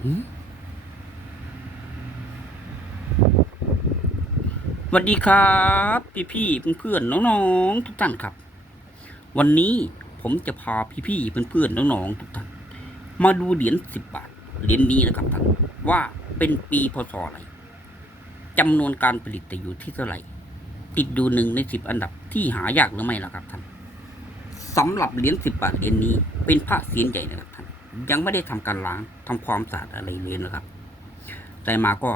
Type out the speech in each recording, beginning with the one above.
สวัสดีครับ พี่พี่เพื่อนๆน้องๆทุกท่านครับ วันนี้ผมจะพาพี่พี่เพื่อนๆน้องๆทุกท่านมาดูเหรียญสิบบาทเหรียญนี้นะครับท่านว่าเป็นปีพศอะไรจำนวนการผลิตจะอยู่ที่เท่าไหร่ ติดดูหนึ่งในสิบอันดับที่หายากหรือไม่ล่ะครับท่านสำหรับเหรียญสิบบาทเหรียญนี้เป็นพระเสียนใหญ่นะครับท่าน ยังไม่ได้ทำการล้างทำความสะอาดอะไรเลยนะครับได้มาก็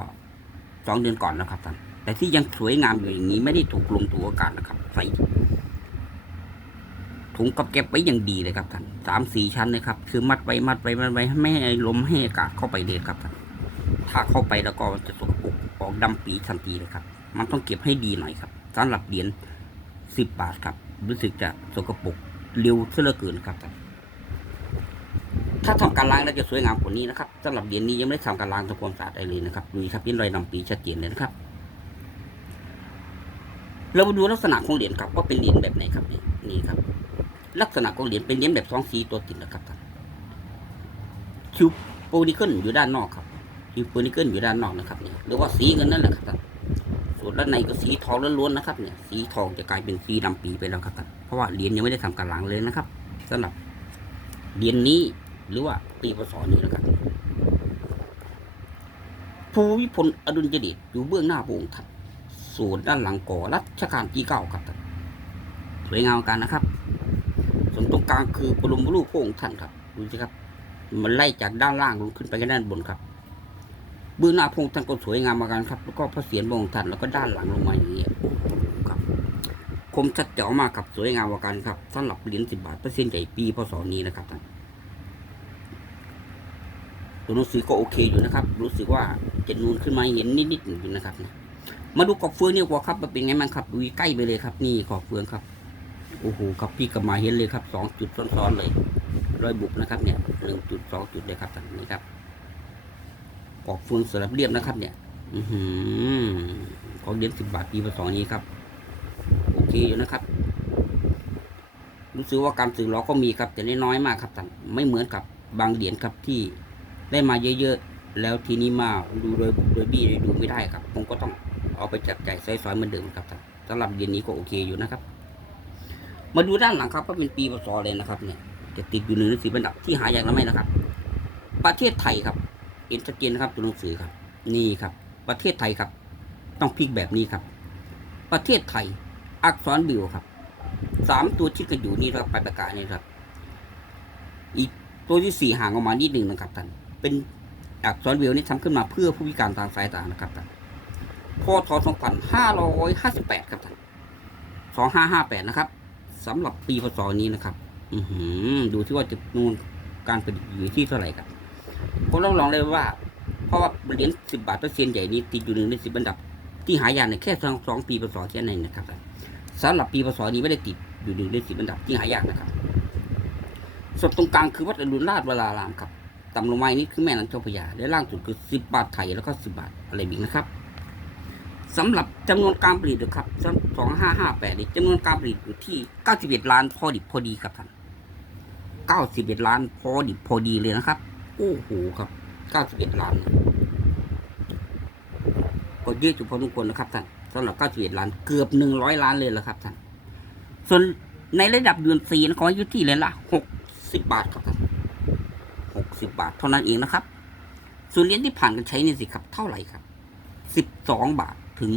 สองเดือนก่อนนะครับท่านแต่ที่ยังสวยงามอยู่อย่างนี้ไม่ได้ถูกลงตัวอากาศนะครับ ใส่ถุงกับเก็บไว้อย่างดีเลยครับท่านสามสี่ชั้นนะครับ คือมัดไว้มัดไว้มัดไว้ไม่ให้ลมให้อากาศเข้าไปเลยครับท่านถ้าเข้าไปแล้วก็จะสกปรกออกดำปีทันทีเลยครับ มันต้องเก็บให้ดีหน่อยครับสำหรับเหรียญสิบบาทครับ รู้สึกจะสกปรกเร็วเสียเหลือเกินครับท่าน ถ้าทำการล้างแล้วจะสวยงามกว่านี้นะครับสำหรับเหรียญนี้ยังไม่ได้ทำการล้างทำความสะอาดอะไรเลยนะครับดูครับยันรอยนำปีชัดเจนเลยนะครับ เรามาดูลักษณะของเหรียญครับว่าเป็นเหรียญแบบไหนครับนี่นี่ครับ ลักษณะของเหรียญเป็นเหรียญแบบสองสีตัวติดนะครับท่านคิวโปนิเกิลอยู่ด้านนอกครับคิวโปนิเกิลอยู่ด้านนอกนะครับนี่หรือว่าสีเงินนั่นแหละครับท่านส่วนด้านในก็สีทองล้วนๆนะครับเนี่ยสีทองจะกลายเป็นสีดำปีไปแล้วครับท่านเพราะว่าเหรียญยังไม่ได้ทำการล้างเลยนะครับสำหรับเหรียญนี้ หรือว่าปีพศนี้นะครับภูวิพลอดุลยเดชอยู่เบื้องหน้าพระองค์ท่านส่วนด้านหลังก่อรัชกาลที่เก้าครับสวยงามกันนะครับ ส่วนตรงกลางคือบรมรูปพระองค์ท่านครับดูสิครับ มันไล่จากด้านล่างลงขึ้นไปกันด้านบนครับ เบื้องหน้าพระองค์ท่านก็สวยงามเหมากันครับ แล้วก็พระเศียรพระองค์ท่านแล้วก็ด้านหลังลงมาอย่างนี้ครับ คมชัดเจ๋วมากครับสวยงามเหมากันครับสำหรับเหรียญสิบบาทเปอร์เซ็นต์ใหญ่ปีพศนี้นะครับท่าน ตัวหนังสือก็โอเคอยู่นะครับ รู้สึกว่าจะนูนขึ้นมาเห็นนิดๆอยู่นะครับ มาดูกอบเฟืองนี่กว่าครับมันเป็นไงบ้างครับดูใกล้ไปเลยครับ นี่กอบเฟืองครับโอ้โหครับพี่กลับมาเห็นเลยครับสองจุดซ้อนๆเลยรอยบุบนะครับเนี่ยหนึ่งจุดสองจุดเลยครับท่านนี่ครับกอบเฟืองสลับเรียบนะครับ เนี่ย อือหือของเหรียญสิบบาทปีพศนี้ครับ โอเคอยู่นะครับรู้สึกว่าการสื่อล้อก็มีครับแต่น้อยมากครับท่านไม่เหมือนกับบางเหรียญครับที่ ได้มาเยอะๆ แล้วทีนี้มาดูโดยโดยบี้ดูไม่ได้ครับ ผมก็ต้องเอาไปจับใจใส่ซอยเหมือนเดิมครับสำหรับเย็นนี้ก็โอเคอยู่นะครับ มาดูด้านหลังครับก็เป็นปีพศเลยนะครับเนี่ยจะติดอยู่หนึ่งในสิบอันดับที่หายากแล้วไหมนะครับ ประเทศไทยครับเห็นชัดเจนนะครับตัวหนังสือครับ นี่ครับ ประเทศไทยครับ ต้องพลิกแบบนี้ครับ ประเทศไทย อักษรบิวครับสามตัวชิดกันอยู่นี่ครับปลายปากกาเนี่ยครับ อีกตัวที่สี่ห่างออกมานิดหนึ่งนะครับท่าน เป็นอักษรวิวนี่ทำขึ้นมาเพื่อผู้พิการทางสายตานะครับท่านพศ2558 ครับท่าน2558 นะครับสำหรับปีพศนี้นะครับ อือหือดูที่ว่าจะนูนการผลิตอยู่ที่เท่าไหร่ครับผมต้องลองเลยว่า เพราะว่าเหรียญ10 บาทเปอร์เซ็นต์ใหญ่นี้ติดอยู่หนึ่งในสิบอันดับ ที่หายากในแค่สองสองปีพศแค่นั้นนะครับท่านสำหรับปีพศนี้ไม่ได้ติดอยู่หนึ่งในสิบอันดับที่หายากนะครับส่วนตรงกลางคือวัดอรุณราชวรารามครับ ต่ำลงมาอีกนี่คือแม่น้ำเจ้าพระยาและล่างสุดคือสิบบาทไทยแล้วก็สิบบาทอะไรบิกนะครับสำหรับจำนวนการผลิตนะครับสองห้าห้าแปดจำนวนการผลิตอยู่ที่เก้าสิบเอ็ดล้านพอดิบพอดีครับท่านเก้าสิบเอ็ดล้านพอดิบพอดีเลยนะครับ โอ้โหครับเก้าสิบเอ็ดล้านเนี่ยก็เยอะจุพอสมควรนะครับท่านสำหรับเก้าสิบเอ็ดล้านเกือบหนึ่งร้อยล้านเลยและครับท่านส่วนในระดับเดือนสี่นะขออยู่ที่เลยละหกสิบบาทครับ สิบบาทเท่านั้นเองนะครับ ส่วนเหรียญที่ผ่านการใช้นี่สิครับเท่าไหร่ครับสิบสองบาทถึง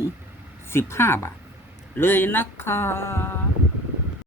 สิบห้าบาท เลยนะครับ